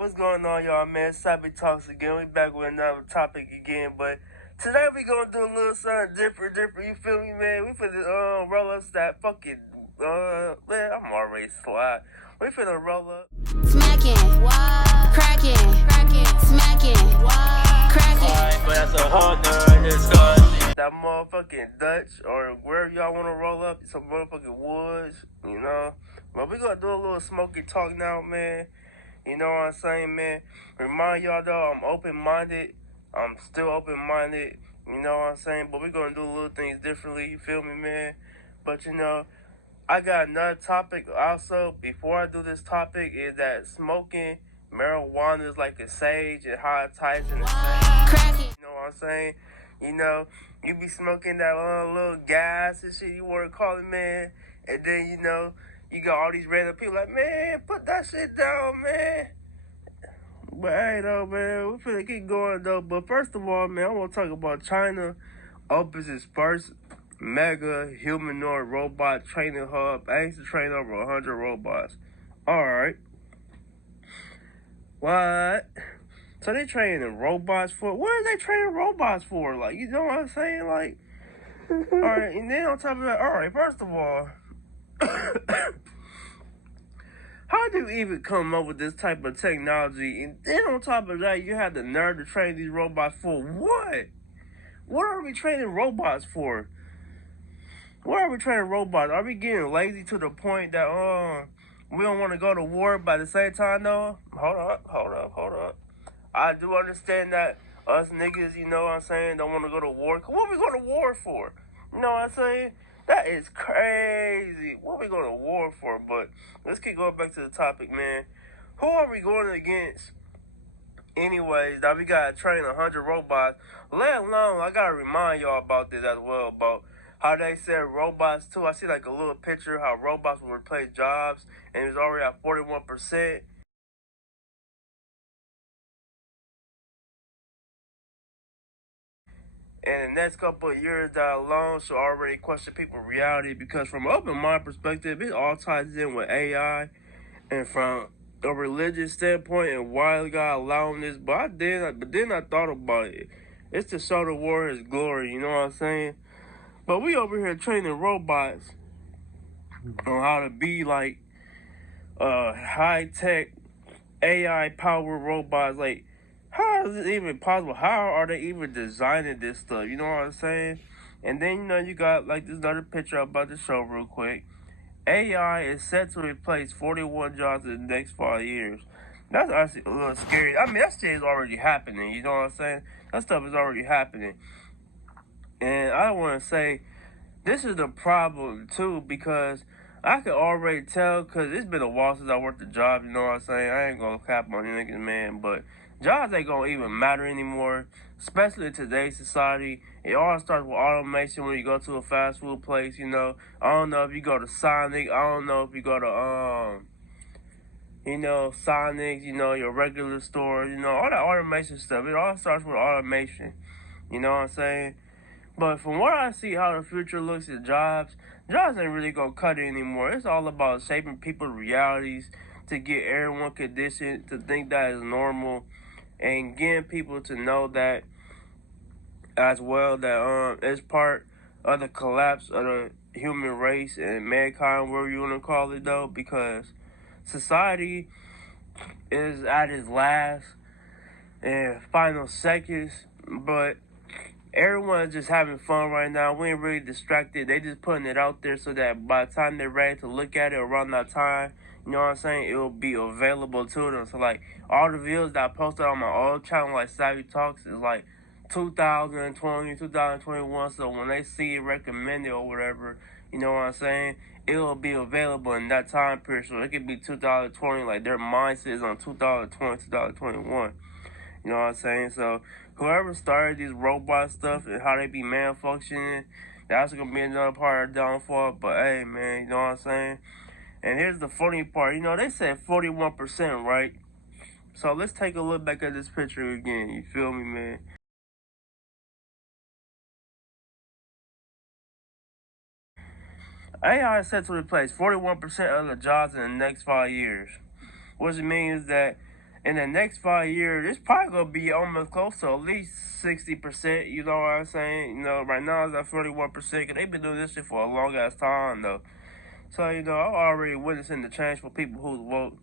What's going on, y'all, man? Savy talks again. We back with another topic again, but today we gonna do a little something different. You feel me, man? We finna roll up that fucking man. I'm already slide. We finna roll up. Smacking, cracking, smacking, cracking. Alright, but that's a whole nother discussion. That motherfucking Dutch or wherever y'all wanna roll up, some motherfucking woods, you know. But we gonna do a little smoky talk now, man. You know what I'm saying, man? Remind y'all, though, I'm open-minded. I'm still open-minded. You know what I'm saying? But we're going to do little things differently. You feel me, man? But, I got another topic also. Before I do this topic, is that smoking marijuana is like a sage and how it ties in the sage. You know what I'm saying? You be smoking that little gas and shit you want to call it, man. And then, you got all these random people like, man, put that shit down, man. But hey, though, man, we finna keep going, though. But first of all, man, I want to talk about China opens its first mega humanoid robot training hub. Aims to train over 100 robots. Alright. What? So they training robots for? What are they training robots for? Like, you know what I'm saying? Like, alright, and then on top of that, alright, first of all, how do you even come up with this type of technology? And then on top of that, you have the nerve to train these robots for what? What are we training robots for? What are we training robots? Are we getting lazy to the point that we don't want to go to war, but at the same time, though? Hold up. I do understand that us niggas, you know what I'm saying, don't want to go to war. What are we going to war for? You know what I'm saying? That is crazy. What are we going to war for? But let's keep going back to the topic, man. Who are we going against? Anyways, that we got to train 100 robots. Let alone, I got to remind y'all about this as well, about how they said robots, too. I see like a little picture how robots will replace jobs, and it's already at 41%. And the next couple of years, that alone should already question people's reality, because from an open mind perspective, it all ties in with AI, and from a religious standpoint and why God allowing this. But then I thought about it. It's to show the world His glory. You know what I'm saying? But we over here training robots on how to be like high tech AI powered robots. Like, how is it even possible? How are they even designing this stuff? You know what I'm saying? And then you got like this another picture I'm about to show real quick. AI is set to replace 41 jobs in the next 5 years. That's actually a little scary. I mean, that shit is already happening. You know what I'm saying? That stuff is already happening. And I want to say, this is the problem, too, because I can already tell, because it's been a while since I worked a job, you know what I'm saying? I ain't going to cap on you niggas, man, but jobs ain't going to even matter anymore, especially in today's society. It all starts with automation when you go to a fast food place, you know. I don't know if you go to Sonic. I don't know if you go to, Sonic, your regular store, all that automation stuff. It all starts with automation, you know what I'm saying? But from what I see how the future looks at jobs ain't really gonna cut it anymore. It's all about shaping people's realities to get everyone conditioned to think that is normal, and getting people to know that as well, that it's part of the collapse of the human race and mankind, whatever you wanna call it, though, because society is at its last and final seconds, but everyone's just having fun right now. We ain't really distracted. They just putting it out there so that by the time they're ready to look at it around that time, you know what I'm saying, it will be available to them. So, like, all the videos that I posted on my old channel, like Savy Talks, is like 2020, 2021. So when they see it recommended or whatever, you know what I'm saying, it will be available in that time period. So it could be 2020, like their mindset is on 2020, 2021. You know what I'm saying? So whoever started these robot stuff and how they be malfunctioning, that's gonna be another part of the downfall. But hey, man, you know what I'm saying? And here's the funny part. They said 41%, right? So let's take a look back at this picture again. You feel me, man? AI is set to replace 41% of the jobs in the next 5 years. What it means is that in the next 5 years, it's probably gonna be almost close to at least 60%. You know what I'm saying? You know, right now it's at 41%. Cause they've been doing this shit for a long ass time though. So you know, I'm already witnessing the change for people who vote.